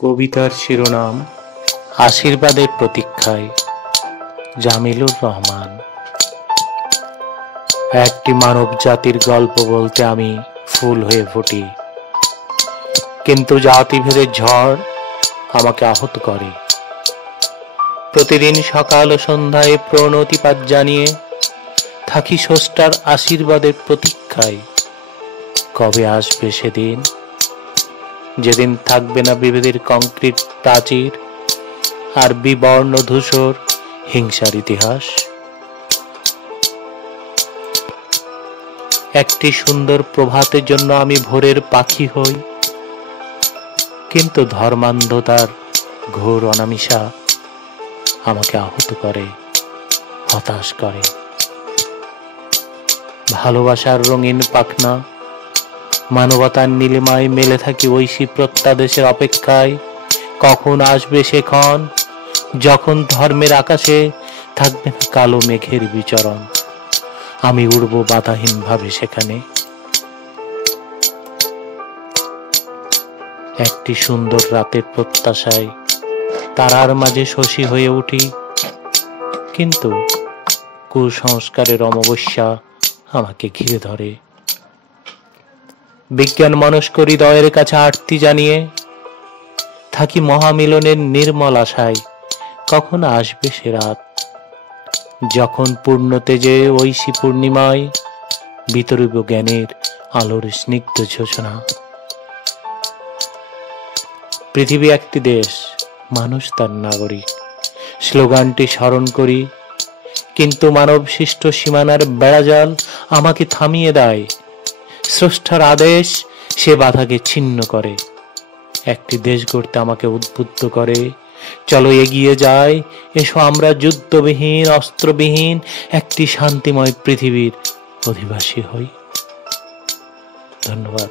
কবিতার শিরোনাম আশীর্বাদের প্রতীক্ষায়। জামিলুর রহমান। একটি মানব জাতির গল্প বলতে আমি ফুল হয়ে ফুটি, কিন্তু জাতিভেদের ঝড় আমাকে আহত করে। প্রতিদিন সকাল ও সন্ধ্যায় প্রণতিপাত জানিয়ে থাকি স্রষ্টার আশীর্বাদের প্রতীক্ষায়। কবে আসবে সেদিন, যেদিন থাকবে না বিভেদের কংক্রিট প্রাচীর আর বিবর্ণ ধূসর হিংসার ইতিহাস। একটি সুন্দর প্রভাতের জন্য আমি ভোরের পাখি হই, কিন্তু ধর্মান্ধতার ঘোর অনামিশা আমাকে আহত করে, হতাশ করে। ভালোবাসার রঙিন পাখনা মানবতার নীলিমায় মেলে থাকি ঐশী প্রত্যাদেশের অপেক্ষায়। কখন আসবে সেক্ষণ, যখন ধর্মের আকাশে থাকবে না কালো মেঘের বিচরণ। আমি উড়ব বাধাহীন ভাবে সেখানে। একটি সুন্দর রাতের প্রত্যাশায় তারার মাঝে শশী হয়ে উঠি, কিন্তু কুসংস্কারের অমাবস্যা আমাকে ঘিরে ধরে। বিজ্ঞান মনস্ক হৃদয়ের কাছে আরতি জানিয়ে থাকি মহামিলনের নির্মল আশায়। কখন আসবে সে রাত, যখন পূর্ণ তেজে ঐশী পূর্ণিমায় বিতরিব জ্ঞানের আলোর স্নিগ্ধ যোজনা। পৃথিবী একটি দেশ, মানুষ তার নাগরিক, স্লোগানটি স্মরণ করি, কিন্তু মানব সৃষ্ট সীমানার বেড়াজাল আমাকে থামিয়ে দেয়। স্রষ্টার আদেশ সে বাধাকে ছিন্ন করে। একটি দেশ গড়তে আমাকে উদ্বুদ্ধ করে। চলো এগিয়ে যাই, এসো আমরা যুদ্ধবিহীন অস্ত্রবিহীন একটি শান্তিময় পৃথিবীর অধিবাসী হই। ধন্যবাদ।